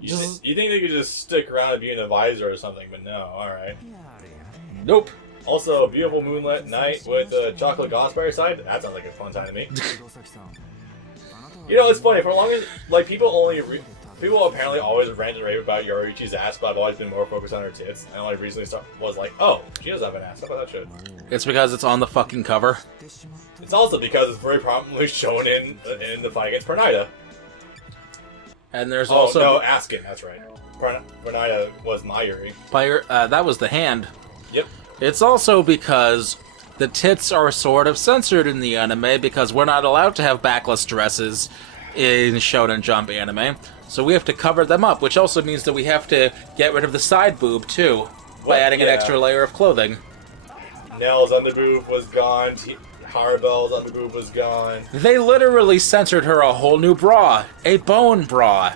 You think they could just stick around and be an advisor or something, but no, alright. Nope. Also, a beautiful moonlit night with chocolate gauze by your side. That sounds like a fun time to me. You know, it's funny. For as long as like people apparently always rant and rave about Yoriichi's ass, but I've always been more focused on her tits. And like recently was like, oh, she does have an ass. How about that shit? It's because it's on the fucking cover. It's also because it's very prominently shown in the fight against Pernida. And there's also no, Askin. That's right. Pernida was my Yuri. That was the hand. Yep. It's also because the tits are sort of censored in the anime because we're not allowed to have backless dresses in Shonen Jump anime. So we have to cover them up, which also means that we have to get rid of the side boob, too, by adding an extra layer of clothing. Nell's underboob was gone. Harabelle's underboob was gone. They literally censored her a whole new bra. A bone bra.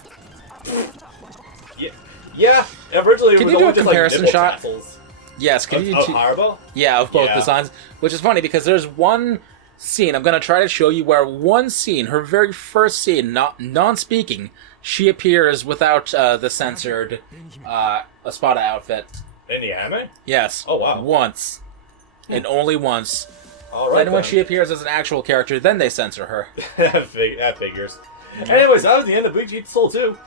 Yeah. Originally, Can you do a comparison shot? Tassels. Yes, can you... Harabelle? Yeah, of both designs. Which is funny, because there's one scene, I'm going to try to show you where one scene, her very first scene, non-speaking, she appears without the censored Espada outfit. In the anime? Yes. Oh, wow. Once. And only once. All right, then when she appears as an actual character, then they censor her. That figures. Anyways, that was the end of Bleach Eats Soul 2.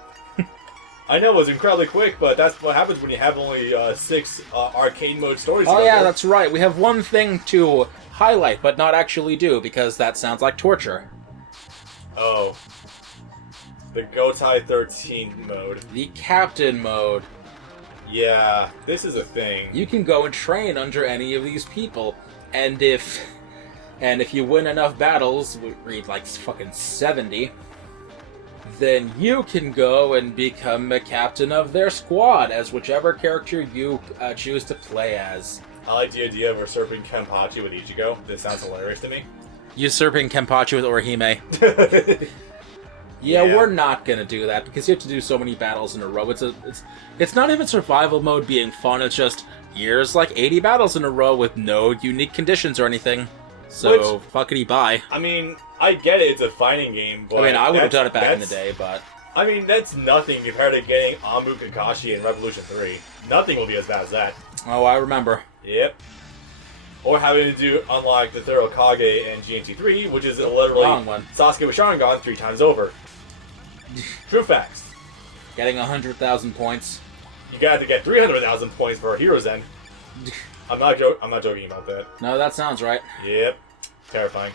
I know it was incredibly quick, but that's what happens when you have only 6 arcade mode stories. Oh yeah, that's right. We have one thing to highlight, but not actually do, because that sounds like torture. Oh. The Gotai 13 mode. The Captain mode. Yeah, this is a thing. You can go and train under any of these people, and if you win enough battles, read like fucking 70, then you can go and become a captain of their squad as whichever character you choose to play as. I like the idea of usurping Kenpachi with Ichigo. This sounds hilarious to me. Usurping Kenpachi with Orihime. Yeah, we're not gonna do that because you have to do so many battles in a row. It's not even survival mode being fun. It's just here's like 80 battles in a row with no unique conditions or anything. So fuckity bye. I mean, I get it. It's a fighting game, but I mean, I would have done it back in the day, but I mean, that's nothing compared to getting Anbu Kakashi in Revolution 3. Nothing will be as bad as that. Oh, I remember. Yep. Or having to do unlock the third Hokage in GNT3, which is literally Sasuke with Sharingan 3 times over. True facts. Getting 100,000 points. You got to get 300,000 points for a Hero's End. I'm not joking about that. No, that sounds right. Yep. Terrifying.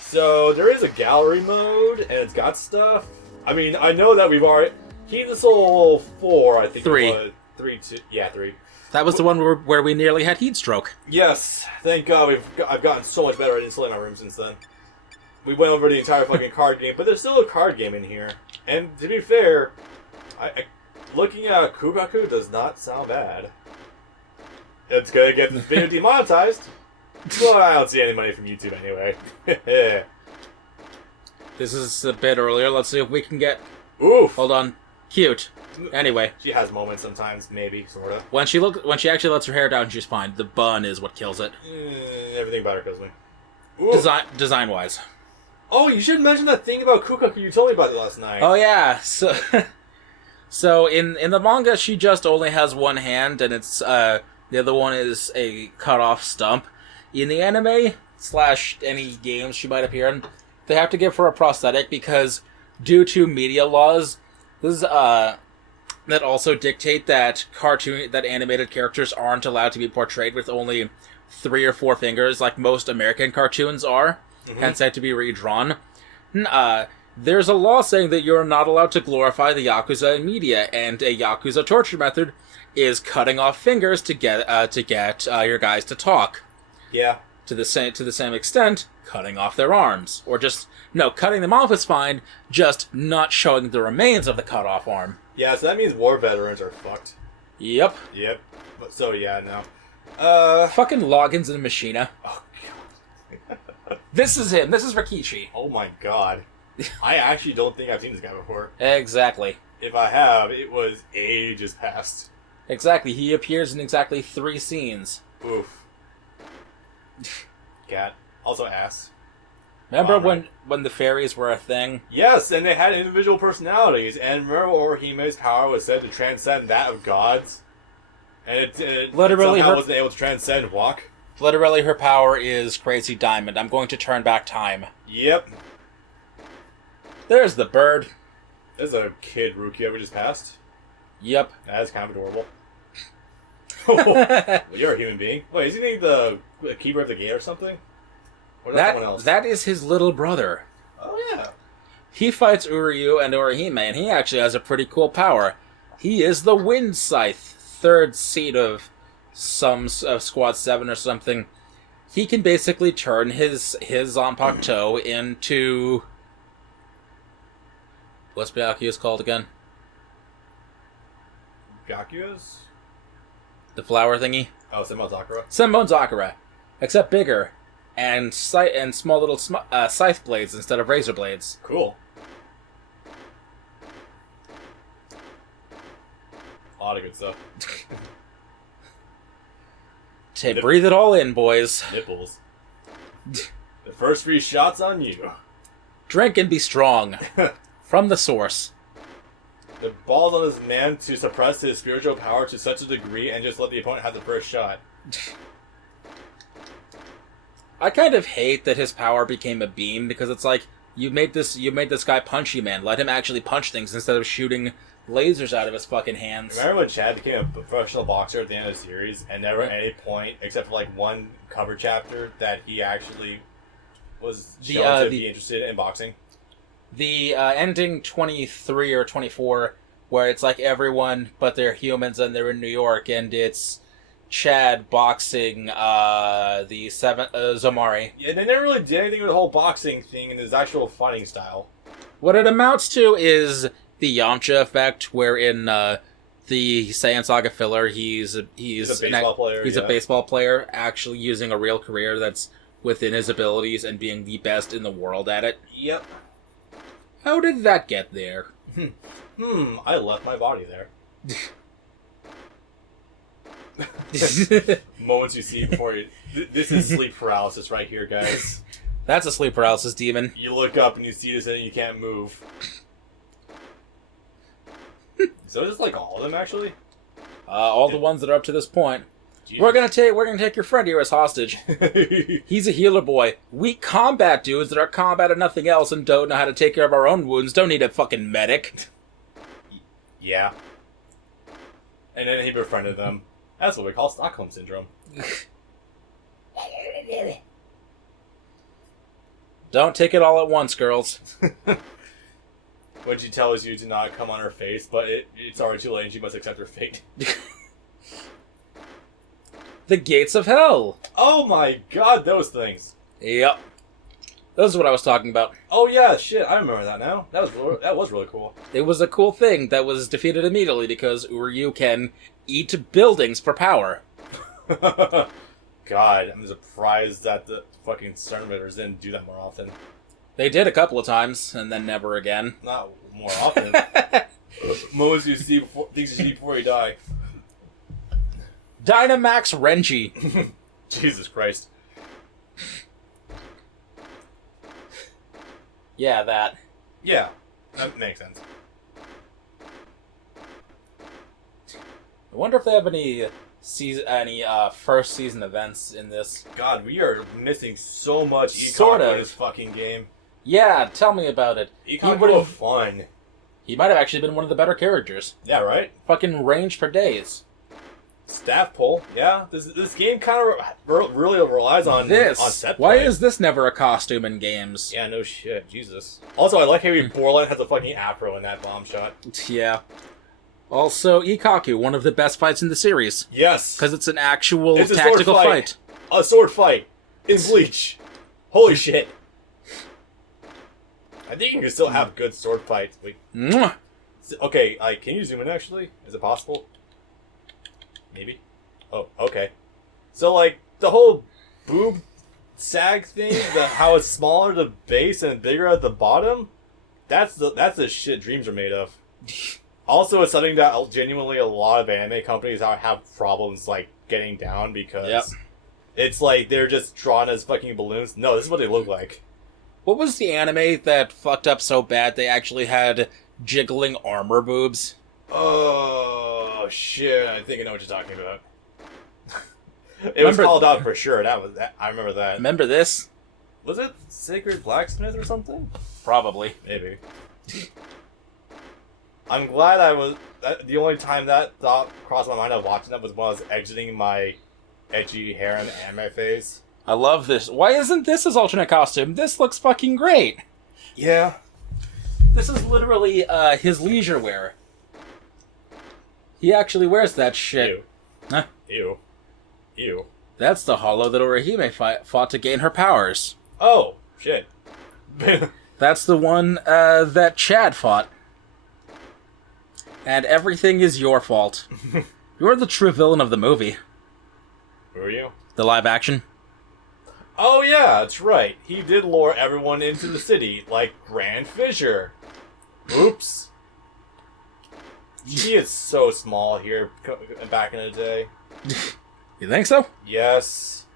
So, there is a gallery mode, and it's got stuff. I mean, I know that we've already... Heat of the Soul 4, I think 3. It was. 3. Yeah, 3. That was the one where we nearly had heat stroke. Yes. Thank God I've gotten so much better at insulating my room since then. We went over the entire fucking card game, but there's still a card game in here. And to be fair, looking at Kugaku does not sound bad. It's gonna get this video demonetized. Well, I don't see any money from YouTube anyway. This is a bit earlier. Let's see if we can get... Oof. Hold on. Cute. Anyway. She has moments sometimes, maybe, sort of. When she actually lets her hair down, she's fine. The bun is what kills it. Everything about her kills me. Design-wise. Oh, you should mention that thing about Kukaku you told me about it last night. Oh, yeah. So in the manga, she just only has one hand, and it's the other one is a cut-off stump. In the anime, / any games she might appear in, they have to give her a prosthetic because due to media laws, that also dictate that animated characters aren't allowed to be portrayed with only 3 or 4 fingers like most American cartoons are, hence they have to be redrawn. There's a law saying that you're not allowed to glorify the Yakuza in media, and a Yakuza torture method is cutting off fingers to get your guys to talk. Yeah. To the same extent, cutting off their arms. Or cutting them off is fine, just not showing the remains of the cut off arm. Yeah, so that means war veterans are fucked. Yep. So, yeah, no. Fucking Loggins and Machina. Oh, God. This is him. This is Rikichi. Oh, my God. I actually don't think I've seen this guy before. Exactly. If I have, it was ages past. Exactly. He appears in exactly 3 scenes. Oof. Cat. Also ass. Remember when the fairies were a thing? Yes, and they had individual personalities. And remember Orihime's power was said to transcend that of gods? And it Literally somehow wasn't able to transcend Walk. Literally, her power is Crazy Diamond. I'm going to turn back time. Yep. There's the bird. There's a kid Rukia we just passed. Yep. That's kind of adorable. Well, you're a human being. Wait, isn't he the keeper of the gate or something? Or is that someone else? That is his little brother. Oh, yeah. He fights Uryu and Orihime, and he actually has a pretty cool power. He is the Wind Scythe, third seed of Squad 7 or something. He can basically turn his Zanpakuto into... What's Byakuya's called again? Byakuya's? The flower thingy? Oh, Senbon Sakura? Senbon Sakura. Except bigger. And small little scythe blades instead of razor blades. Cool. A lot of good stuff. Breathe it all in, boys. Nipples. The first 3 shots on you. Drink and be strong. From the source. The ball's on this man to suppress his spiritual power to such a degree and just let the opponent have the first shot. I kind of hate that his power became a beam, because it's like, you made this guy punchy, man. Let him actually punch things instead of shooting lasers out of his fucking hands. Remember when Chad became a professional boxer at the end of the series, and never at any point, except for like one cover chapter, that he actually was shown to be interested in boxing? The ending 23 or 24, where it's like everyone, but they're humans and they're in New York, and it's Chad boxing the Zomari. Yeah, they never really did anything with the whole boxing thing and his actual fighting style. What it amounts to is the Yamcha effect, where in the Saiyan Saga filler, he's a baseball player. He's a baseball player, actually using a real career that's within his abilities and being the best in the world at it. Yep. How did that get there? I left my body there. Moments you see before you... This is sleep paralysis right here, guys. That's a sleep paralysis demon. You look up and you see this and you can't move. So is this like all of them, actually? All the ones that are up to this point. Jesus. We're gonna take your friend here as hostage. He's a healer boy. Weak combat dudes that are combat and nothing else and don't know how to take care of our own wounds don't need a fucking medic. Yeah. And then he befriended them. That's what we call Stockholm Syndrome. Don't take it all at once, girls. When she tells you to not come on her face, but it's already too late and she must accept her fate. The gates of hell. Oh my god, those things. Yep. This is what I was talking about. Oh yeah, shit, I remember that now. That was really cool. It was a cool thing that was defeated immediately because Uryu can eat buildings for power. God, I'm surprised that the fucking Sternbitters didn't do that more often. They did a couple of times, and then never again. Not more often. Moments you see before, things you see before you die. Dynamax Renji. Jesus Christ. Yeah, that. Yeah, that makes sense. I wonder if they have any first season events in this. God, we are missing so much Sort of. in this fucking game. Yeah, tell me about it. Econ would have fun. He might have actually been one of the better characters. Yeah, right? Fucking range for days. Staff pull, yeah. This game kind of really relies on set Why play. is this never a costume in games? Yeah, no shit, Jesus. Also, I like how Borland has a fucking afro in that bomb shot. Yeah. Also, Ikaku, one of the best fights in the series. Yes. Because it's an actual It's a tactical sword fight. A sword fight in Bleach. Holy shit. I think you can still have good sword fights. Wait. Mwah! Okay, can you zoom in actually? Is it possible? Maybe? Oh, okay. So, the whole boob sag thing, how it's smaller at the base and bigger at the bottom, that's the shit dreams are made of. Also, it's something that genuinely a lot of anime companies have problems, getting down because it's like they're just drawn as fucking balloons. No, this is what they look like. What was the anime that fucked up so bad they actually had jiggling armor boobs? Oh, shit. I think I know what you're talking about. It was called out for sure. I remember that. Remember this? Was it Sacred Blacksmith or something? Probably. Maybe. I'm glad the only time that thought crossed my mind of watching that was when I was exiting my edgy hair and anime phase. I love this. Why isn't this his alternate costume? This looks fucking great. Yeah. This is literally his leisure wear. He actually wears that shit. Ew. Huh? Ew. Ew. That's the hollow that Orihime fought to gain her powers. Oh, shit. That's the one that Chad fought. And everything is your fault. You're the true villain of the movie. Who are you? The live action. Oh, yeah, that's right. He did lure everyone into the city, like Grand Fissure. Oops. He is so small here back in the day. You think so? Yes.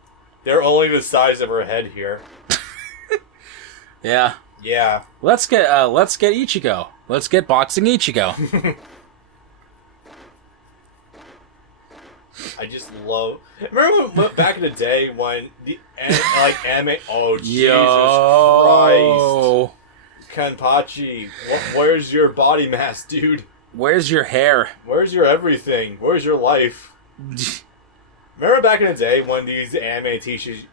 They're only the size of her head here. Yeah. Yeah. Let's get Ichigo. Let's get boxing Ichigo. I just love. Remember when, back in the day when the anime? Oh Jesus Christ! Kenpachi, where's your body mass, dude? Where's your hair? Where's your everything? Where's your life? Remember back in the day when these anime things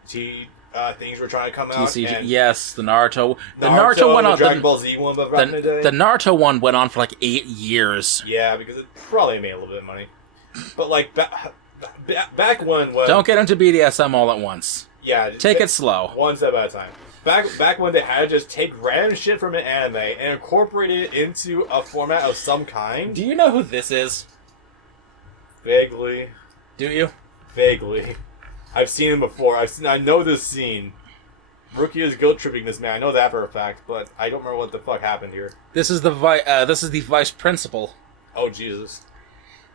were trying to come out? TCG, and yes, the Naruto. The Naruto went the on. Dragon Ball Z one back in the day. The Naruto one went on for like 8 years. Yeah, because it probably made a little bit of money. But like back when don't get into BDSM all at once. Yeah, take it slow. One step at a time. Back when they had to just take random shit from an anime and incorporate it into a format of some kind. Do you know who this is? Vaguely. Do you? Vaguely. I've seen him before. I know this scene. Rukia is guilt tripping this man. I know that for a fact, but I don't remember what the fuck happened here. This is the vice principal. Oh Jesus!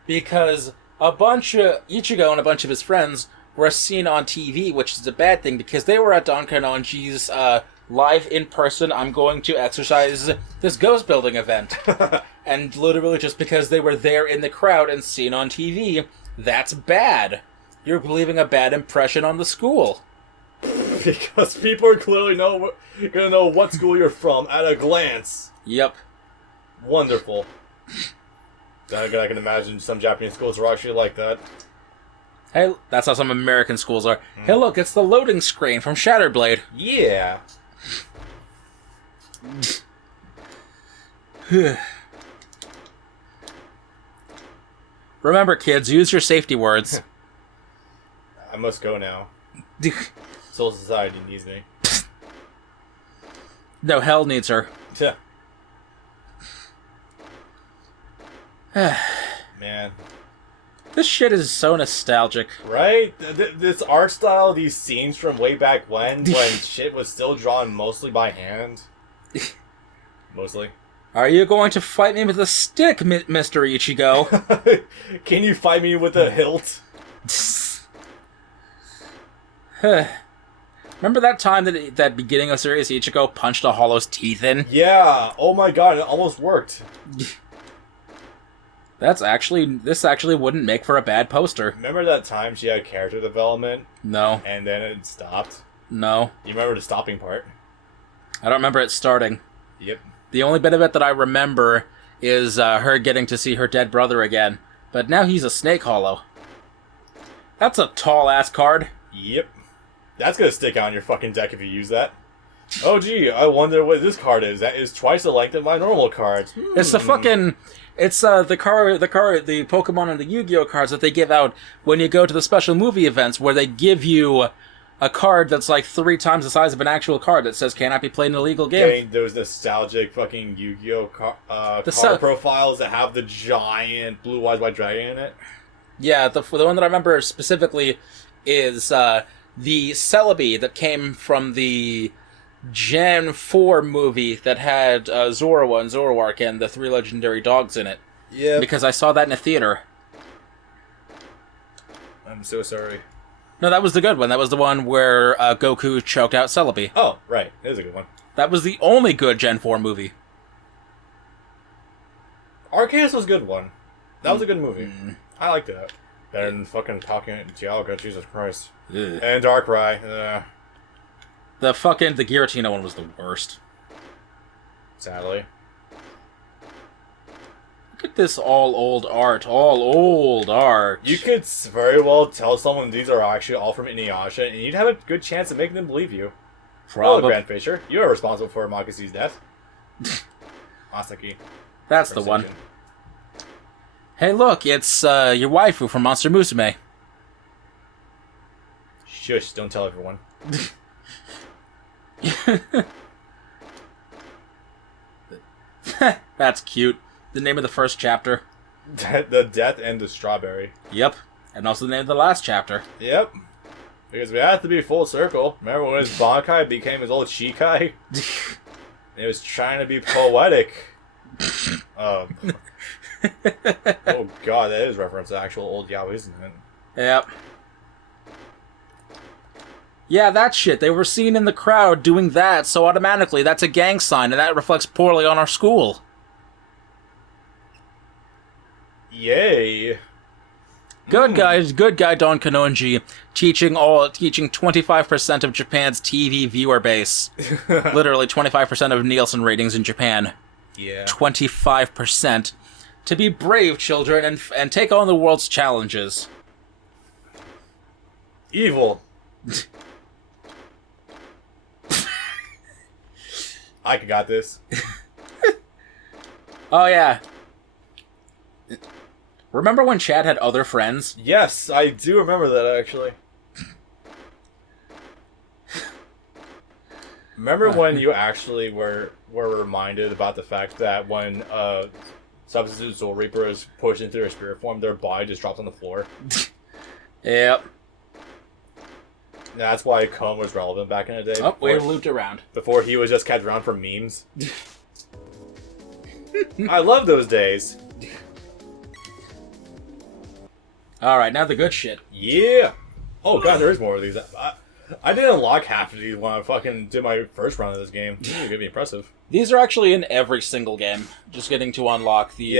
Because a bunch of Ichigo and a bunch of his friends were seen on TV, which is a bad thing because they were at Don Kanonji's live in person. I'm going to exercise this ghost building event, and literally just because they were there in the crowd and seen on TV, that's bad. You're leaving a bad impression on the school. Because people are clearly gonna know what school you're from at a glance. Yep. Wonderful. I can imagine some Japanese schools are actually like that. Hey, that's how some American schools are. Hey, look, it's the loading screen from Shatterblade. Yeah. Remember, kids, use your safety words. I must go now. Soul Society needs me. No, hell needs her. Man. This shit is so nostalgic. Right? This art style, these scenes from way back when shit was still drawn mostly by hand. Mostly. Are you going to fight me with a stick, Mr. Ichigo? Can you fight me with a hilt? Remember that time that beginning of series Ichigo punched a Hollow's teeth in? Yeah. Oh my god, it almost worked. This actually wouldn't make for a bad poster. Remember that time she had character development? No. And then it stopped? No. You remember the stopping part? I don't remember it starting. Yep. The only bit of it that I remember is her getting to see her dead brother again. But now he's a Snake Hollow. That's a tall-ass card. Yep. That's gonna stick out on your fucking deck if you use that. Oh gee, I wonder what this card is. That is twice the length of my normal cards. It's the fucking... It's the Pokemon and the Yu-Gi-Oh cards that they give out when you go to the special movie events where they give you a card that's like 3 times the size of an actual card that says cannot be played in a legal game. Getting those nostalgic fucking Yu-Gi-Oh card profiles that have the giant blue eyes white dragon in it. Yeah, the one that I remember specifically is the Celebi that came from the Gen 4 movie that had Zorua and Zoroark and the 3 legendary dogs in it. Yeah. Because I saw that in a theater. I'm so sorry. No, that was the good one. That was the one where Goku choked out Celebi. Oh, right. It is a good one. That was the only good Gen 4 movie. Arceus was a good one. That was a good movie. I liked that. Better than fucking talking to Dialga, Jesus Christ. Ugh. And Darkrai. The Giratina one was the worst. Sadly. Look at this all old art. You could very well tell someone these are actually all from Inuyasha, and you'd have a good chance of making them believe you. Probably. Grand Fisher, you are responsible for Makasu's death. Masaki. That's the one. Hey, look, it's your waifu from Monster Musume. Shush, don't tell everyone. That's cute. The name of the first chapter. The death and the strawberry. Yep. And also the name of the last chapter. Yep. Because we have to be full circle. Remember when his Bankai became his old Shikai? It was trying to be poetic. Oh god, that is reference to actual old yaoi, isn't it? Yep. Yeah, that shit. They were seen in the crowd doing that, so automatically that's a gang sign, and that reflects poorly on our school. Yay. Good guy Don Kanonji, teaching 25% of Japan's TV viewer base. Literally 25% of Nielsen ratings in Japan. Yeah. 25%. To be brave, children, and take on the world's challenges. Evil. I got this. Oh, yeah. Remember when Chad had other friends? Yes, I do remember that, actually. Remember when you actually were reminded about the fact that when Substitute Soul Reaper is pushed into their spirit form, their body just drops on the floor? Yep. That's why Cone was relevant back in the day. Oh, we looped around. Before he was just kept around for memes. I love those days. Alright, now the good shit. Yeah! Oh god, there is more of these. I didn't unlock half of these when I fucking did my first run of this game. This is gonna be impressive. These are actually in every single game. Just getting to unlock these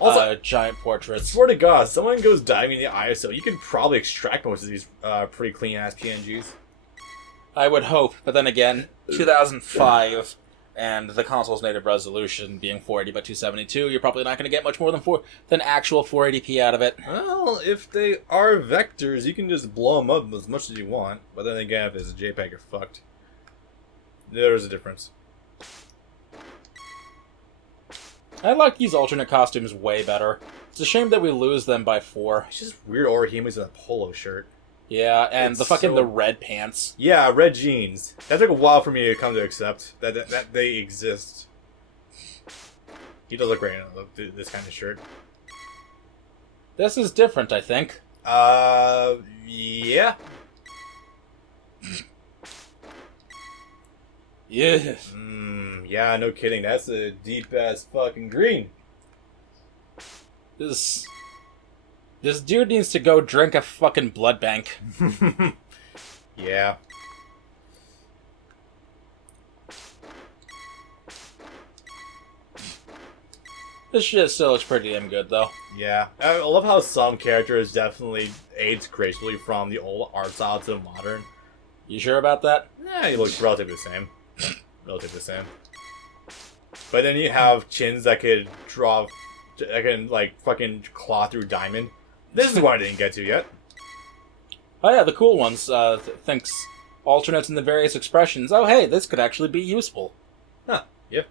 Also, giant portraits. swear to god, someone goes diving in the ISO, you can probably extract most of these pretty clean-ass PNGs. I would hope, but then again, 2005, and the console's native resolution being 480 by 272, you're probably not going to get much more than actual 480p out of it. Well, if they are vectors, you can just blow them up as much as you want. But then again, if it's a JPEG, you're fucked. There's a difference. I like these alternate costumes way better. It's a shame that we lose them by 4. It's just weird Orihime's in a polo shirt. Yeah, and It's the red pants. Yeah, red jeans. That took a while for me to come to accept that they exist. He does look great in this kind of shirt. This is different, I think. Yeah. Yeah. Yeah, no kidding. That's a deep-ass fucking green. This dude needs to go drink a fucking blood bank. Yeah. This shit still looks pretty damn good, though. Yeah. I love how some characters definitely aged gracefully from the old art style to the modern. You sure about that? Yeah, he looks relatively the same. Relatively the same. But then you have chins that could like, fucking claw through diamond. This is one I didn't get to yet. Oh yeah, the cool ones, thinks alternates in the various expressions. Oh hey, this could actually be useful. Huh, yeah.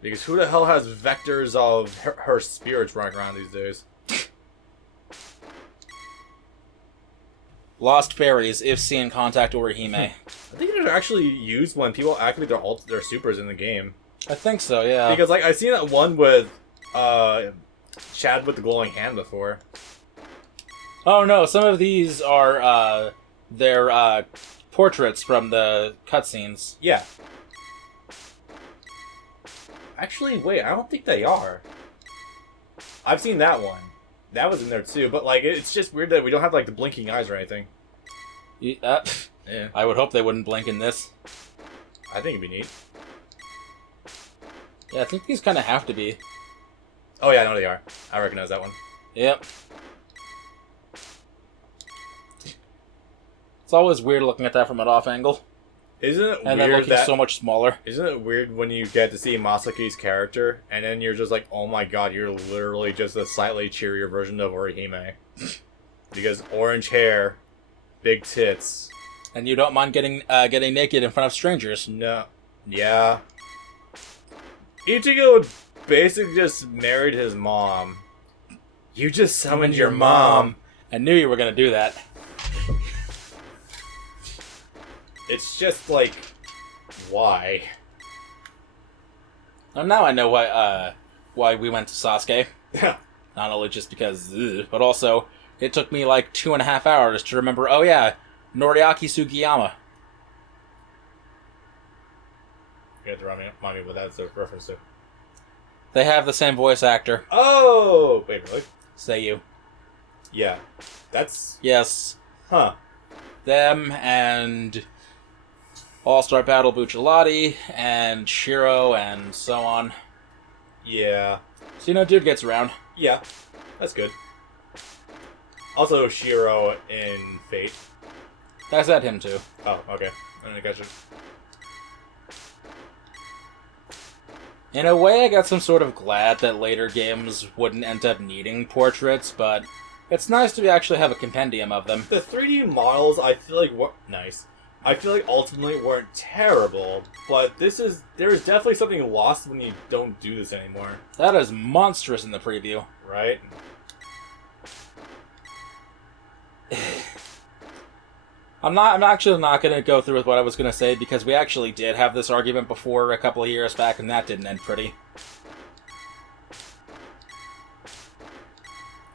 Because who the hell has vectors of her spirits running around these days? Lost fairies, if seen, contact Orihime. I think they're actually used when people activate their supers in the game. I think so, yeah. Because, like, I've seen that one with Chad with the glowing hand before. Oh no, some of these are their portraits from the cutscenes. Yeah. Actually, wait, I don't think they are. I've seen that one. That was in there too, but like it's just weird that we don't have like the blinking eyes or anything. Yeah. Yeah. I would hope they wouldn't blink in this. I think it'd be neat. Yeah, I think these kind of have to be. Oh yeah, I know they are. I recognize that one. Yep. It's always weird looking at that from an off angle. Isn't it And weird then looking that... so much smaller. Isn't it weird when you get to see Masaki's character, and then you're just like, oh my god, you're literally just a slightly cheerier version of Orihime. Because orange hair, big tits. And you don't mind getting naked in front of strangers. No. Yeah. Ichigo basically just married his mom. You just summoned your mom. I knew you were going to do that. It's just like, why? And now I know why we went to Sasuke. Yeah. Not only just because, but also it took me like 2.5 hours to remember. Oh yeah, Noriaki Sugiyama. You have to remind me what that's a reference to. They have the same voice actor. Oh, wait, really? Say you. Yeah, that's Yes, huh. them and All-Star Battle Bucciolati and Shiro and so on. Yeah, So dude gets around. yeah, that's good. Also, Shiro in Fate. I said him too. Oh, okay. I didn't catch it. In a way, I got some sort of glad that later games wouldn't end up needing portraits, but it's nice to actually have a compendium of them. The 3D models, I feel like were nice. I feel like ultimately weren't terrible, but there is definitely something lost when you don't do this anymore, That is monstrous in the preview. right? I'm actually not going to go through with what I was going to say because we actually did have this argument before a couple of years back and that didn't end pretty.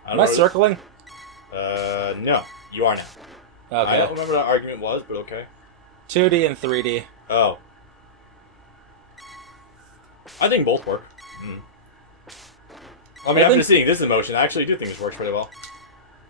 Am I circling? No. You are now. Okay. I don't remember what that argument was, but okay. 2D and 3D. Oh. I think both work. I mean, after seeing this in motion, I actually do think this works pretty well.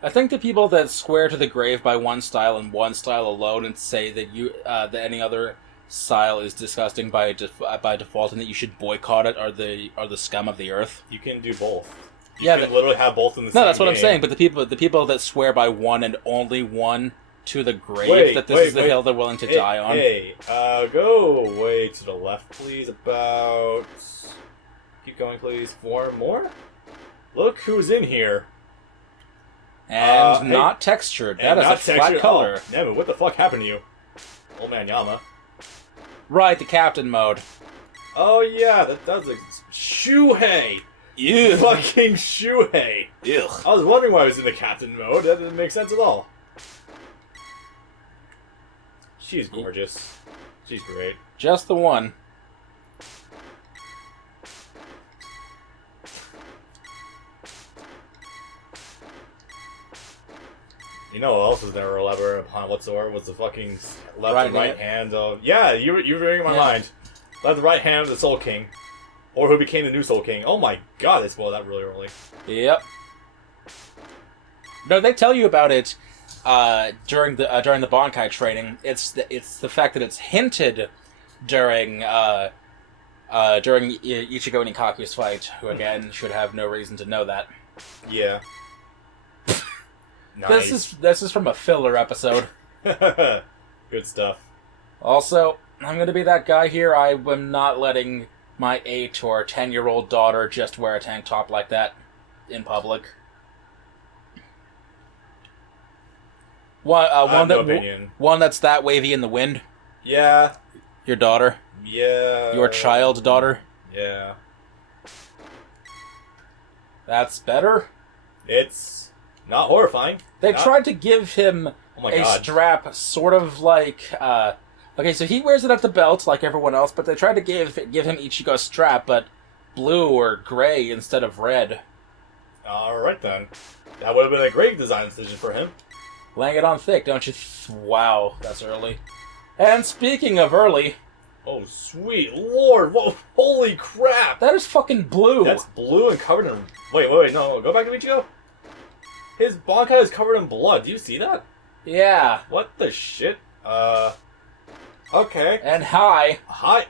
I think the people that swear to the grave by one style and one style alone and say that that any other style is disgusting by default and that you should boycott it are the scum of the earth. You can do both. You Yeah, can literally have both in the same No, that's what I'm game. saying. But the people that swear by one and only one to the grave that this is the hill they're willing to die on. Hey, go way to the left, please. About... Keep going, please. 4 more? Look who's in here. And not textured. That is a flat color. Oh, damn it, what the fuck happened to you? Old man Yama. Right, the captain mode. Oh yeah, that does it. Shuhei! Ew. Fucking Shuhei! Ew. I was wondering why I was in the captain mode. That didn't make sense at all. She's gorgeous. She's great. Just the one. You know what else was never elaborated upon whatsoever was the fucking left Right and right hand. hand of... Yeah, you were reading my mind. Left and right hand of the Soul King. Or who became the new Soul King. Oh my god, they spoiled that really early. Yep. No, they tell you about it during the Bankai training. It's the fact that it's hinted during Ichigo and Ikaku's fight, who again should have no reason to know that. Yeah. Nice. This is from a filler episode. Good stuff. Also, I'm going to be that guy here. I am not letting my 8 or 10-year-old daughter just wear a tank top like that in public. One that's that wavy in the wind. Yeah. Your daughter. Yeah. Your child daughter. Yeah. That's better. It's not horrifying. They tried to give him strap sort of like... okay, so he wears it at the belt like everyone else, but they tried to give him Ichigo's strap, but blue or gray instead of red. Alright then. That would have been a great design decision for him. Laying it on thick, don't you? Wow, that's early. And speaking of early... Oh, sweet lord! Whoa, holy crap! That is fucking blue! That's blue and covered in... Wait, no, go back to Ichigo? His Bankai is covered in blood. Do you see that? Yeah. What the shit? Okay. And hi. Hi.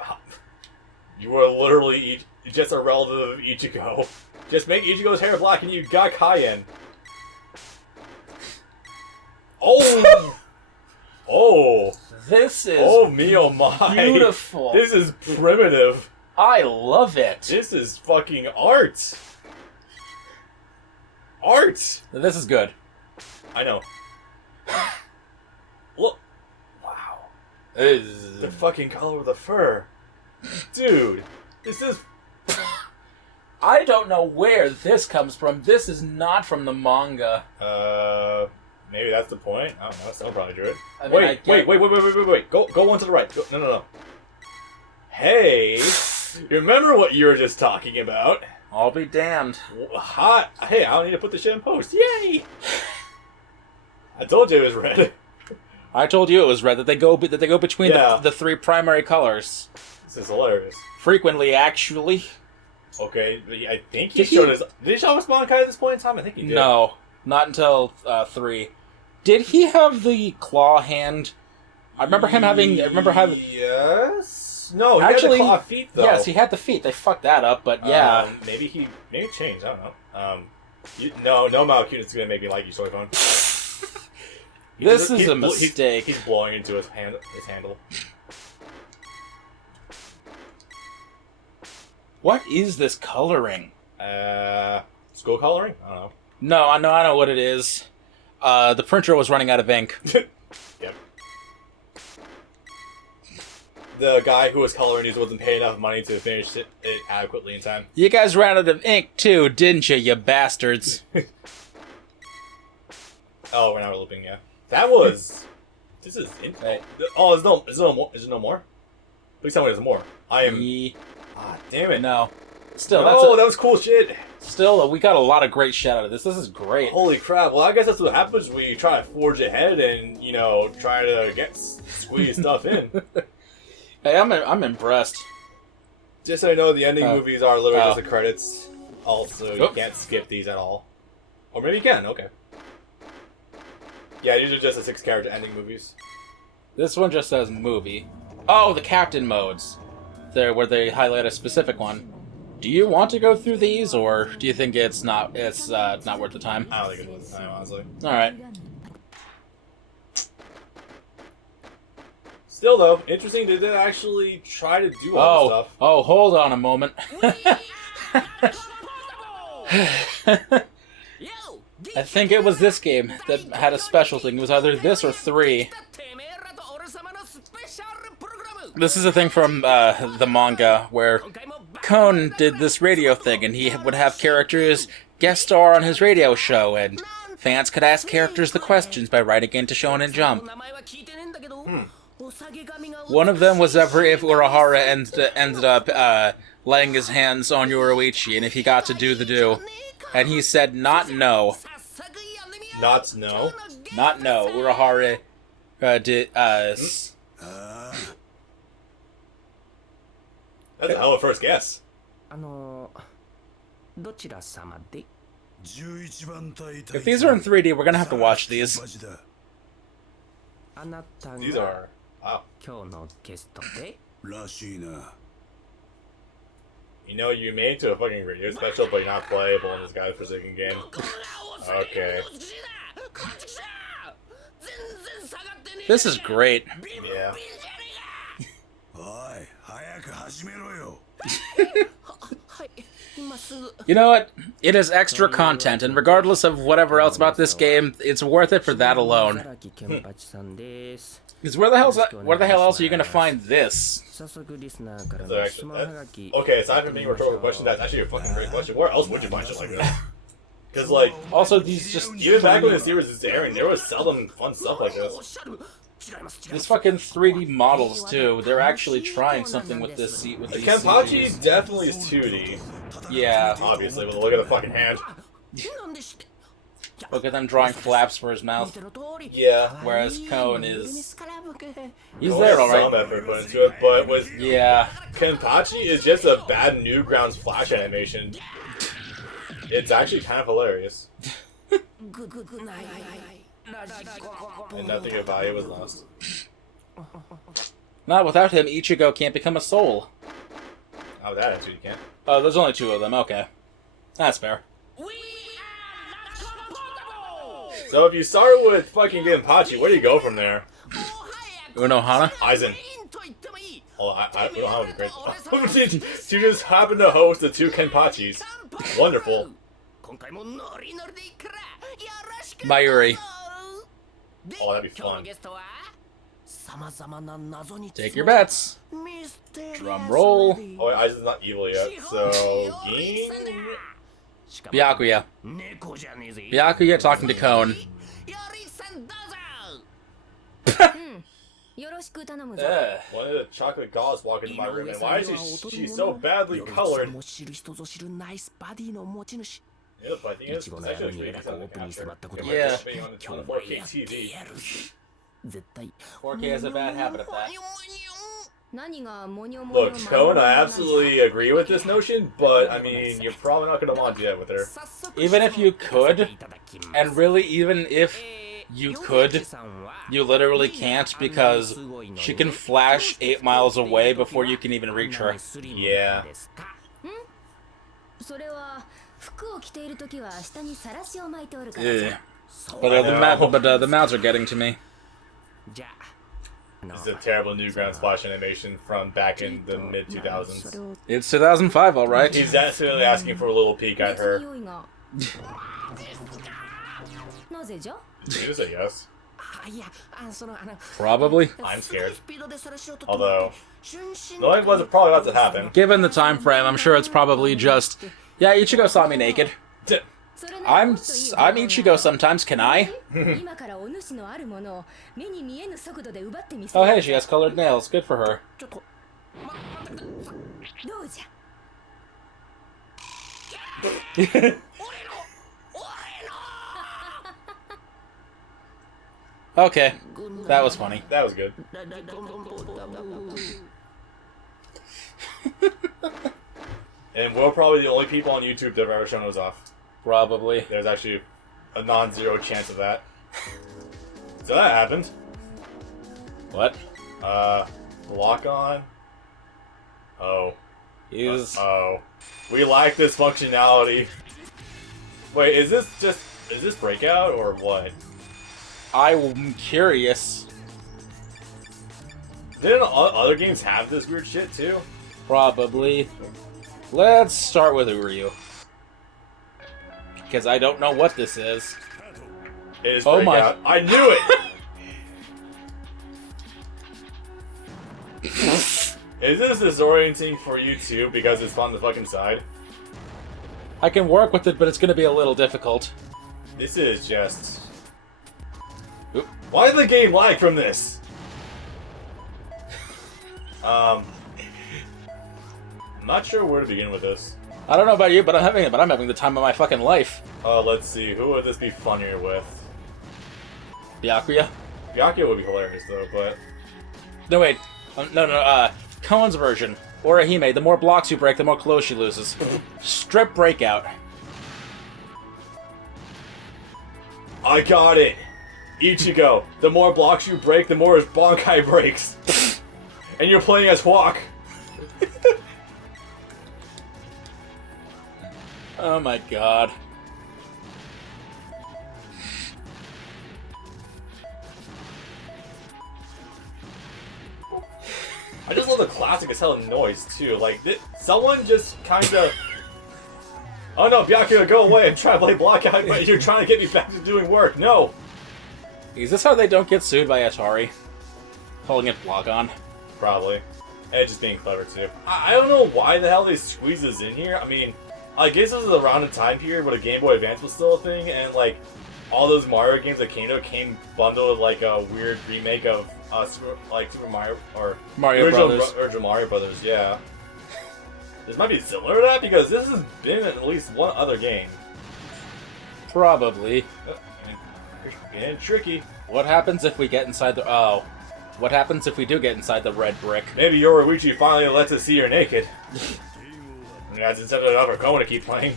You are literally just a relative of Ichigo. Just make Ichigo's hair black and you got Cayenne. Oh! Oh! This is Oh me oh my! beautiful. This is primitive. I love it. This is fucking art. Art. This is good. I know. Look. Wow. The fucking color of the fur. Dude. This is... I don't know where this comes from. This is not from the manga. Maybe that's the point. I don't know. Someone probably drew it. I mean, Wait. Go one to the right. No. Hey, you remember what you were just talking about? I'll be damned. Hot. Hey, I don't need to put the shit in post. Yay! I told you it was red. I told you it was red. That they go between Yeah. the three primary colors. This is hilarious. Frequently, actually. Okay, I think he showed us. Did he show us Bankai at this point in time? I think he did. No, not until 3. Did he have the claw hand? I remember having. Yes. No, he Actually, had the claw feet though. Yes, he had the feet. They fucked that up, but yeah. Maybe it changed. I don't know. No Malakuta's gonna make me like you, Soifon. This is a mistake. He's blowing into his handle. What is this coloring? School coloring? I don't know. No, I know what it is. The printer was running out of ink. Yep. The guy who was coloring these wasn't paid enough money to finish it adequately in time. You guys ran out of ink too, didn't you bastards? Oh, we're not looping, yeah. That was... This is... Oh, is there no more? Please tell me there's more. I am... Ah, damn it. No. Still, that was cool shit. Still, we got a lot of great shit out of this. This is great. Holy crap. Well, I guess that's what happens when you try to forge ahead and, try to squeeze stuff in. Hey, I'm impressed. Just so you know, the ending movies are literally just the credits. Also, you can't skip these at all. Or maybe you can, okay. Yeah, these are just the 6-character ending movies. This one just says movie. Oh, the captain modes. There, where they highlight a specific one. Do you want to go through these, or do you think it's not worth the time? I don't think it's worth the time, honestly. Alright. Still, though, interesting they did actually try to do all this stuff. Oh, hold on a moment. I think it was this game that had a special thing. It was either this or 3. This is a thing from the manga where Kon did this radio thing, and he would have characters guest star on his radio show, and fans could ask characters the questions by writing into Shonen Jump. One of them was ever if Urahara ended up laying his hands on Yoruichi, and if he got to do the do. And he said not no. Not no? Not no. Urahara did... That's a hell of a first guess. If these are in 3D, we're gonna have to watch these. These are... Wow. You made it to a fucking radio special, but you're not playable in this guy's Forsaken game. Okay. This is great. Yeah. You know what? It is extra content, and regardless of whatever else about this game, it's worth it for that alone. Because where the hell else are you gonna find this? Okay, aside from being a rhetorical question, that's actually a fucking great question. Where else would you find shit like this? Because, also these just... Even back when the series was airing, there was seldom fun stuff like this. These fucking 3D models, too. They're actually trying something with this seat. With these Kenpachi CGs. definitely is 2D. Yeah. Obviously, with a look at the fucking hand. Look at them drawing flaps for his mouth. Yeah. Whereas Kon is... He's Well, there, alright. Some effort put into it, but with Yeah. Kenpachi is just a bad Newgrounds flash animation. It's actually kind of hilarious. And nothing of value was lost. Not without him, Ichigo can't become a soul. Oh, that attitude you can't. Oh, there's only 2 of them. Okay. That's fair. So if you start with fucking Genpachi, where do you go from there? Unohana? Aizen. Oh, Unohana would be great. You just happen to host the 2 Kenpachis. Wonderful. Mayuri. Oh, that'd be fun. Take your bets. Drum roll. Oh, wait, Aizen's not evil yet, so... Gin? Byakuya. Byakuya talking to Cone. One of the chocolate gauze walk into my room, and why is she so badly colored? Yeah, but I think it's actually really good on the capture. Yeah. On the 4K TV. 4K has a bad habit of that. Look, Cone, I absolutely agree with this notion, but, I mean, you're probably not going to want to do that with her. Even if you could, and really even if you could, you literally can't because she can flash 8 miles away before you can even reach her. Yeah. Yeah. But the mouths are getting to me. This is a terrible Newgrounds Flash animation from back in the mid-2000s. It's 2005, alright. He's absolutely asking for a little peek at her. Did you say yes? Probably. I'm scared. Although, knowing what's probably about to happen. Given the time frame, I'm sure it's probably just, yeah, Ichigo saw me naked. I'm Ichigo sometimes, can I? Oh hey, she has colored nails. Good for her. Okay, that was funny. That was good. And we're probably the only people on YouTube that have ever shown those off. Probably. There's actually a non-zero chance of that. So that happened. What? Lock on. Oh. He's... Oh. We lack this functionality. Wait, is this Breakout or what? I'm curious. Didn't other games have this weird shit too? Probably. Let's start with Uryu. Because I don't know what this is. It is Oh Breakout. I knew it! Is this disorienting for you too because it's on the fucking side? I can work with it, but it's going to be a little difficult. This is just... Oop. Why did the game lag from this? I'm not sure where to begin with this. I don't know about you, but I'm having the time of my fucking life. Let's see. Who would this be funnier with? Byakuya? Byakuya would be hilarious though, but... No, wait. No, Koen's version. Orihime, the more blocks you break, the more clothes she loses. Strip Breakout. I got it! Ichigo, the more blocks you break, the more his Bankai breaks. And you're playing as Hawk. Oh my god. I just love the classic as hell noise too. Like, someone just kinda... Oh no, Byakuya, go away and try to play Blockout, but you're trying to get me back to doing work. No! Is this how they don't get sued by Atari? Calling it Block On? Probably. And just being clever too. I don't know why the hell they squeeze this in here. I mean, I guess this is around a time period where the Game Boy Advance was still a thing, and like, all those Mario games that came bundled with like a weird remake of Super Mario or Mario Brothers. Original Mario Brothers, yeah. This might be similar to that because this has been in at least one other game. Probably. Getting tricky. What happens if we get inside the... Oh. What happens if we do get inside the red brick? Maybe Yoruichi finally lets us see you're naked. As instead of another Koen to keep playing.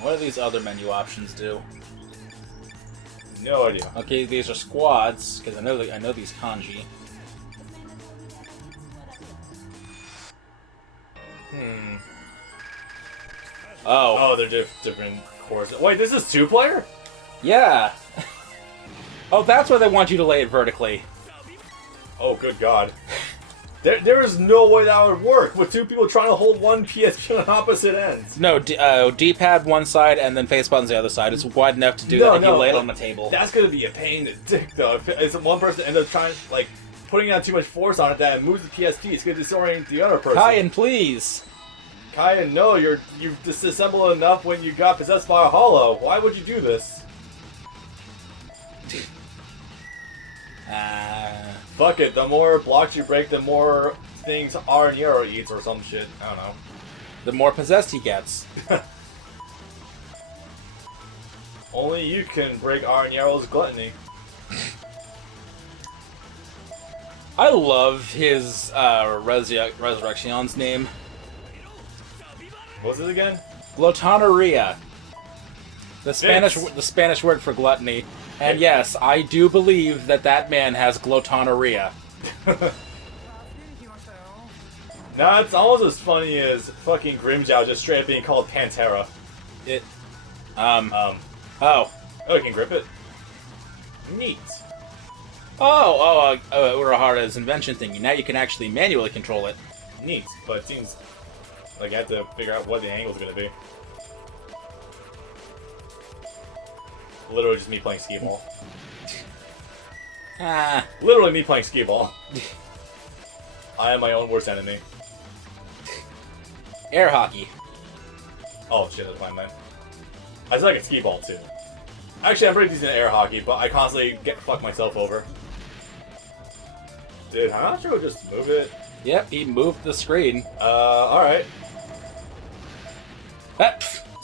What do these other menu options do? No idea. Okay, these are squads, because I know these kanji. Oh. Oh, they're different cores. Wait, this is 2-player? Yeah! Oh, that's why they want you to lay it vertically. Oh, good God. There is no way that would work with 2 people trying to hold one PSP on opposite ends. No, D-pad one side and then face buttons the other side. It's wide enough to do that if you lay it on the table. That's going to be a pain in the dick, though. If one person ends up trying, like, putting out too much force on it that it moves the PSP, it's going to disorient the other person. Kyan, please! Kyan, no, you've disassembled enough when you got possessed by a hollow. Why would you do this? Fuck it, the more blocks you break, the more things Arniero eats or some shit. I don't know. The more possessed he gets. Only you can break Arniero's gluttony. I love his Resurrection's name. What's it again? Glotoneria. The Spanish word for gluttony. And yes, I do believe that man has glotoneria. Nah, it's almost as funny as fucking Grimjow just straight up being called Pantera. Oh, you can grip it? Neat. Urahara's invention thingy. Now you can actually manually control it. Neat, but it seems like you have to figure out what the angle's gonna be. Literally just me playing skee-ball. Literally me playing skee-ball. I am my own worst enemy. Air hockey. Oh shit, that's my man. I suck at skee-ball too. Actually, I'm pretty decent at air hockey, but I constantly fuck myself over. Dude, I'm not sure we'll just move it. Yep, he moved the screen. Alright.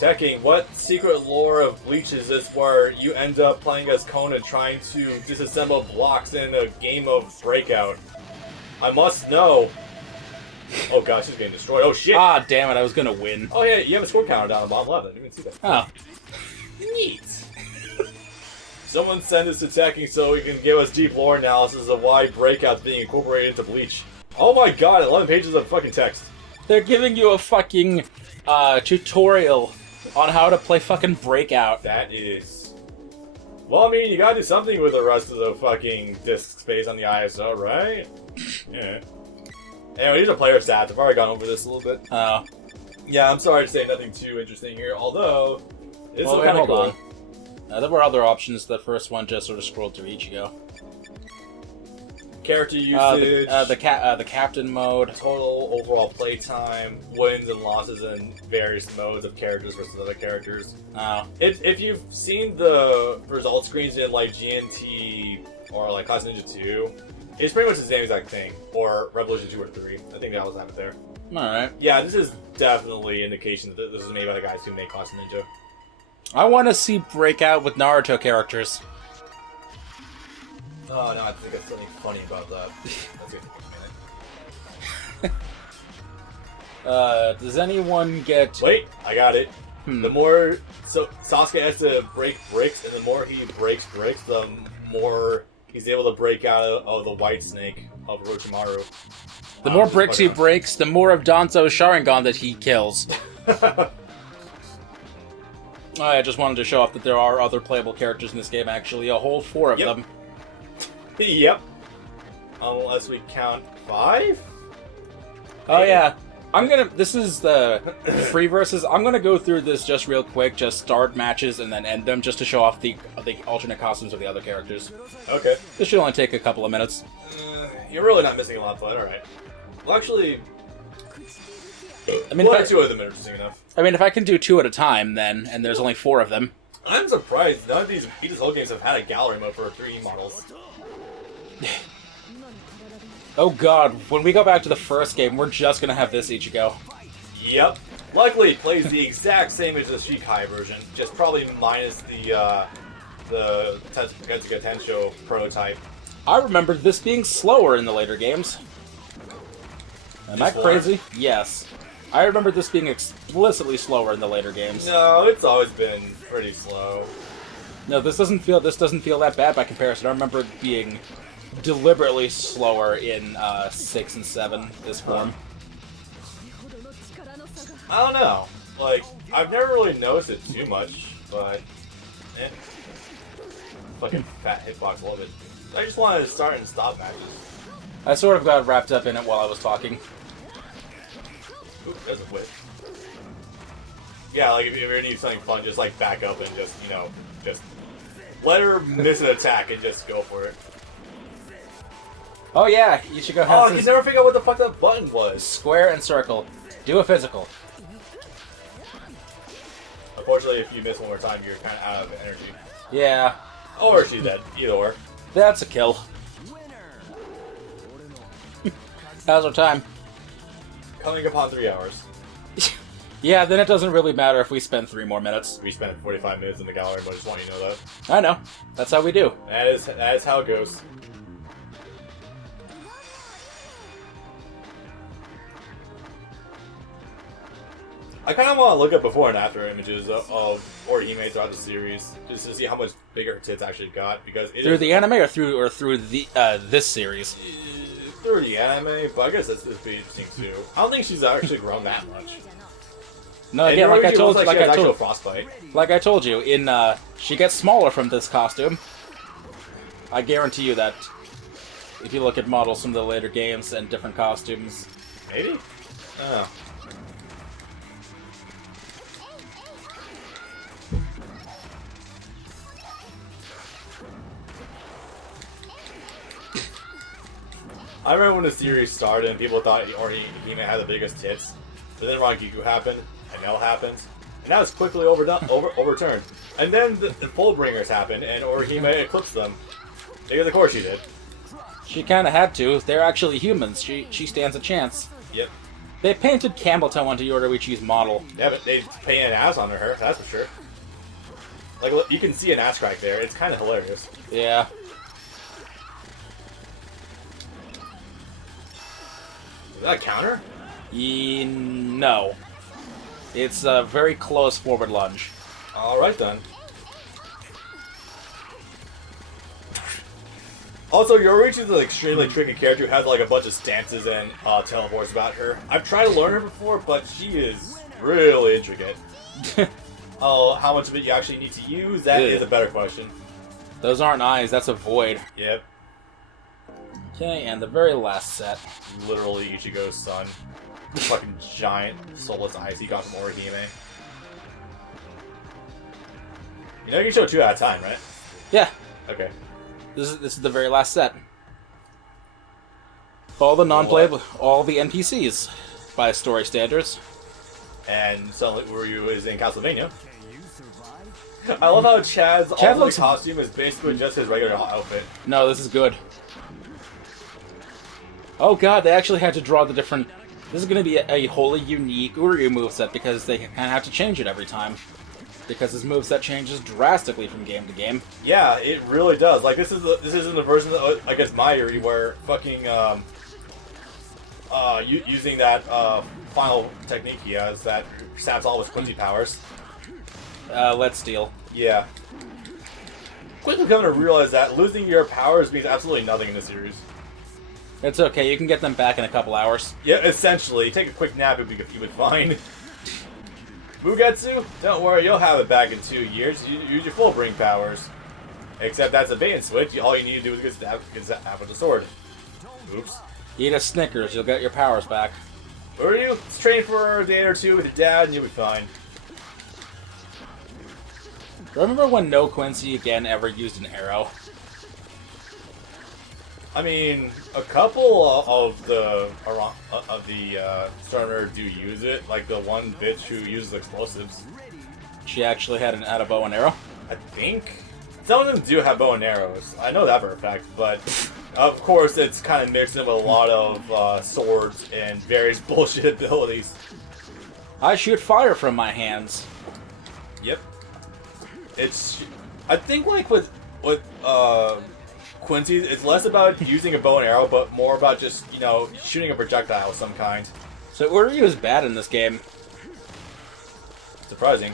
Checking, what secret lore of Bleach is this where you end up playing as Kona trying to disassemble blocks in a game of Breakout? I must know. Oh gosh, she's getting destroyed. Oh shit! Ah, damn it, I was gonna win. Oh yeah, you have a score counter down the bottom left. You can see that. Oh. Neat. Someone send us to Checking so he can give us deep lore analysis of why Breakout's being incorporated into Bleach. Oh my god, 11 pages of fucking text. They're giving you a fucking tutorial on how to play fucking Breakout. That is... Well, I mean, you gotta do something with the rest of the fucking disk space on the ISO, right? Yeah. Anyway, these are player stats. I've already gone over this a little bit. Oh. Yeah, I'm sorry to say nothing too interesting here, although... It's well, kind of cool. Hold on. There were other options. The first one just sort of scrolled through Ichigo. Character usage, the captain mode, total overall playtime, wins and losses in various modes of characters versus other characters. Oh. If you've seen the result screens in like GNT or like Class Ninja 2, it's pretty much the same exact thing. Or Revolution 2 or 3. I think that was happened there. Alright. Yeah, this is definitely indication that this was made by the guys who made Class Ninja. I want to see Breakout with Naruto characters. Oh, no, I think that's something funny about that. That's gonna take a minute. Does anyone get... Wait, I got it. The more... So, Sasuke has to break bricks, and the more he breaks bricks, the more he's able to break out of the white snake of Orochimaru. The more bricks he breaks, the more of Danzo's Sharingan that he kills. I just wanted to show off that there are other playable characters in this game, actually. A whole 4 of them. Yep. Unless we count 5? Oh, yeah. This is the free versus. I'm gonna go through this just real quick, just start matches and then end them, just to show off the alternate costumes of the other characters. Okay. This should only take a couple of minutes. You're really not missing a lot, but alright. Well, actually... I mean, 2 of them are interesting enough. I mean, if I can do 2 at a time, then, and there's only 4 of them. I'm surprised none of these old games have had a gallery mode for 3D models. Oh god, when we go back to the first game, we're just gonna have this Ichigo. Yep. Luckily, it plays the exact same as the Shikai version, just probably minus the Tetsuga Tensho prototype. I remember this being slower in the later games. Am I crazy? Yes. I remember this being explicitly slower in the later games. No, it's always been pretty slow. No, this doesn't feel that bad by comparison. I remember it being deliberately slower in 6 and 7, this form. I don't know. Like, I've never really noticed it too much, but... Fucking fat hitbox a little bit. I just wanted to start and stop matches. I sort of got wrapped up in it while I was talking. Ooh, there's a whip. Yeah, like if you ever need something fun, just like back up and just, just let her miss an attack and just go for it. Oh yeah, you should go have Oh, you never figure out what the fuck that button was. Square and circle. Do a physical. Unfortunately, if you miss one more time, you're kind of out of energy. Yeah. Or she's dead. Either or. That's a kill. How's our time? Coming upon 3 hours. Yeah, then it doesn't really matter if we spend 3 more minutes. We spent 45 minutes in the gallery, but I just want you to know that. I know. That's how we do. That is how it goes. I kind of want to look at before and after images of Orihime throughout the series, just to see how much bigger tits actually got, because through the anime or through the this series. Through the anime, but I guess that's this thing too. I don't think she's actually grown that much. No, again, like I told you, in she gets smaller from this costume. I guarantee you that if you look at models from the later games and different costumes. Maybe? Oh. I remember when the series started and people thought Orihime had the biggest tits, but then Rangiku happened, and Nell happened, and that was quickly overturned. And then the Fullbringers happened, and Orihime eclipsed them. Because of course she did. She kind of had to. They're actually humans. She stands a chance. Yep. They painted camel toe onto Yoruichi's model. Yeah, but they painted an ass on her, that's for sure. Like, look, you can see an ass crack there. It's kind of hilarious. Yeah. Is that a counter? No. It's a very close forward lunge. Alright then. Also, Yoruichi is an extremely tricky character who has like a bunch of stances and teleports about her. I've tried to learn her before, but she is really intricate. Oh, how much of it you actually need to use? That is a better question. Those aren't eyes, that's a void. Yep. Okay, and the very last set. Literally Ichigo's son. Fucking giant soulless eyes he got from Orihime. You know you can show 2 at a time, right? Yeah. Okay. This is the very last set. All the non-playable, all the NPCs by story standards. And suddenly Uryu is in Castlevania. I love how Chad's alternate costume is basically just his regular outfit. No, this is good. Oh god, they actually had to draw the different... This is going to be a wholly unique Uryu moveset because they kind of have to change it every time. Because his moveset changes drastically from game to game. Yeah, it really does. Like, this isn't the version of, I guess, Mayuri, where fucking, using that, final technique he has that saps all his Quincy powers. Let's steal. Yeah. Quickly coming to realize that losing your powers means absolutely nothing in this series. It's okay, you can get them back in a couple hours. Yeah, essentially. Take a quick nap if you would find. Mugetsu? Don't worry, you'll have it back in 2 years. You use your full bring powers. Except that's a bait and switch. All you need to do is get stabbed with the sword. Oops. Eat a Snickers, you'll get your powers back. Or you? Just train for a day or two with your dad and you'll be fine. Remember when no Quincy again ever used an arrow? I mean, a couple of the starter do use it, like the one bitch who uses explosives. She actually had a bow and arrow? I think. Some of them do have bow and arrows. I know that for a fact, but of course it's kind of mixed in with a lot of swords and various bullshit abilities. I shoot fire from my hands. Yep. I think like with Quincy's, it's less about using a bow and arrow, but more about just, shooting a projectile of some kind. So Uryu is bad in this game. Surprising.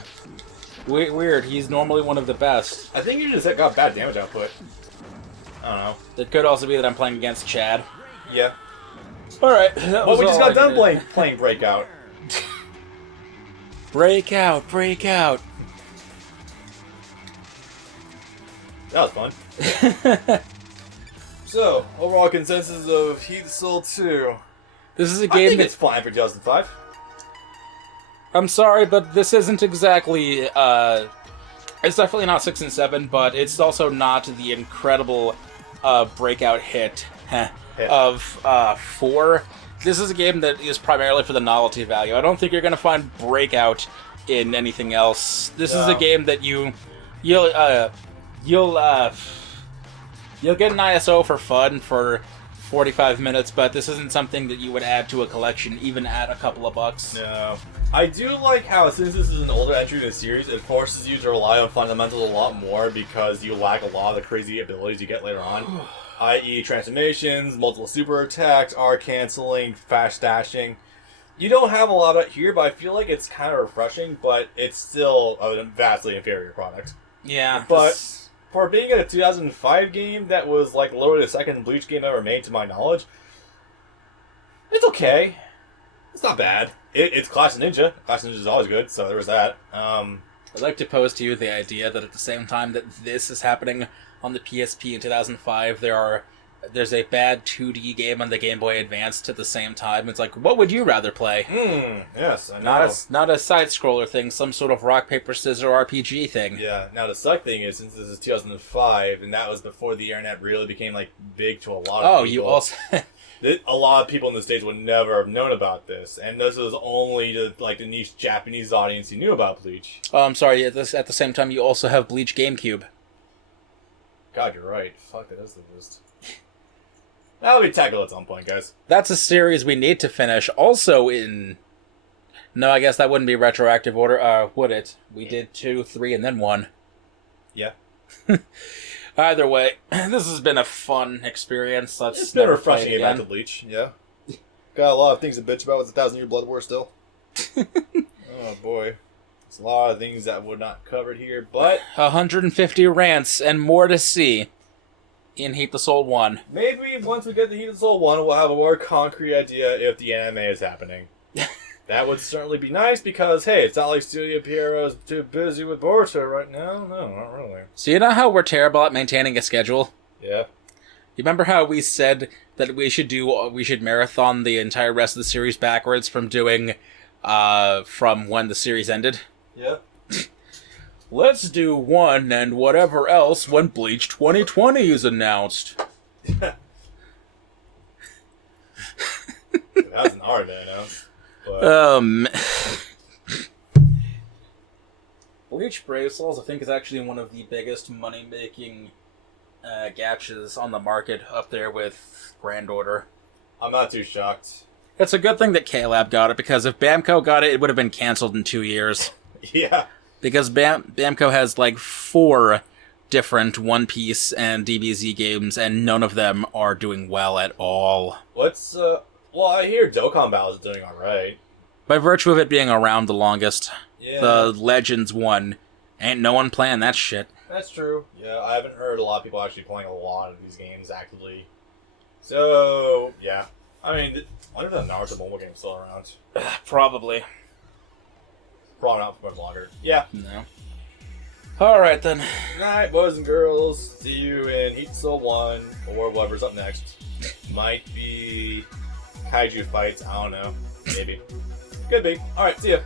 Weird. He's normally one of the best. I think you just got bad damage output. I don't know. It could also be that I'm playing against Chad. Yeah. Alright. Well, we just got done playing Breakout. Breakout, breakout. That was fun. So, overall consensus of Heat Soul 2. This is a I game think it's fine for 2005. I'm sorry, but this isn't exactly, it's definitely not 6 and 7, but it's also not the incredible, breakout hit of, 4. This is a game that is primarily for the novelty value. I don't think you're gonna find Breakout in anything else. This is a game that you'll get an ISO for fun for 45 minutes, but this isn't something that you would add to a collection, even at a couple of bucks. No. I do like how, since this is an older entry in the series, it forces you to rely on fundamentals a lot more because you lack a lot of the crazy abilities you get later on. I.e. transformations, multiple super attacks, R canceling, fast dashing. You don't have a lot of it here, but I feel like it's kind of refreshing, but it's still a vastly inferior product. Yeah. But for being a 2005 game that was like literally the second Bleach game ever made, to my knowledge, it's okay. It's not bad. It's Clash Ninja. Clash Ninja is always good, so there was that. I'd like to pose to you the idea that at the same time that this is happening on the PSP in 2005, there's a bad 2D game on the Game Boy Advance at the same time. It's like, what would you rather play? Yes, I know. Not a side-scroller thing, some sort of rock, paper, scissors RPG thing. Yeah, now the suck thing is, since this is 2005, and that was before the internet really became, like, big to a lot of people. Oh, you also... A lot of people in the States would never have known about this, and this was only the niche Japanese audience who knew about Bleach. Oh, I'm sorry, at the same time, you also have Bleach GameCube. God, you're right. Fuck, that is the list. That'll be tackled at some point, guys. That's a series we need to finish. Also in... No, I guess that wouldn't be retroactive order, would it? We did 2, 3, and then 1. Yeah. Either way, this has been a fun experience. It's been refreshing to get back to Bleach, yeah. Got a lot of things to bitch about with the 1,000-Year Blood War still. Oh, boy. There's a lot of things that were not covered here, but... 150 rants and more to see in Heat the Soul 1. Maybe once we get the Heat of the Soul 1, we'll have a more concrete idea if the anime is happening. That would certainly be nice because, hey, it's not like Studio Pierro's too busy with Boruto right now. No, not really. So you know how we're terrible at maintaining a schedule? Yeah. You remember how we said that we should marathon the entire rest of the series backwards from doing, from when the series ended? Yeah. Let's do 1 and whatever else when Bleach 2020 is announced. That's an art announced. But... Bleach Brave Souls, I think, is actually one of the biggest money-making gachas on the market, up there with Grand Order. I'm not too shocked. It's a good thing that K-Lab got it, because if Bamco got it, it would have been cancelled in 2 years. Yeah. Because Bamco has, like, 4 different One Piece and DBZ games, and none of them are doing well at all. Well, I hear Dokkan Battle is doing alright. By virtue of it being around the longest. Yeah. The Legends one. Ain't no one playing that shit. That's true. Yeah, I haven't heard a lot of people actually playing a lot of these games actively. So, yeah. I mean, I wonder if the Naruto mobile game's still around. Probably. Probably not for much longer. Yeah. No. Alright then. Good night, boys and girls. See you in Heat Soul 1 or whatever's up next. Might be kaiju fights. I don't know. Maybe. Could be. Alright, see ya.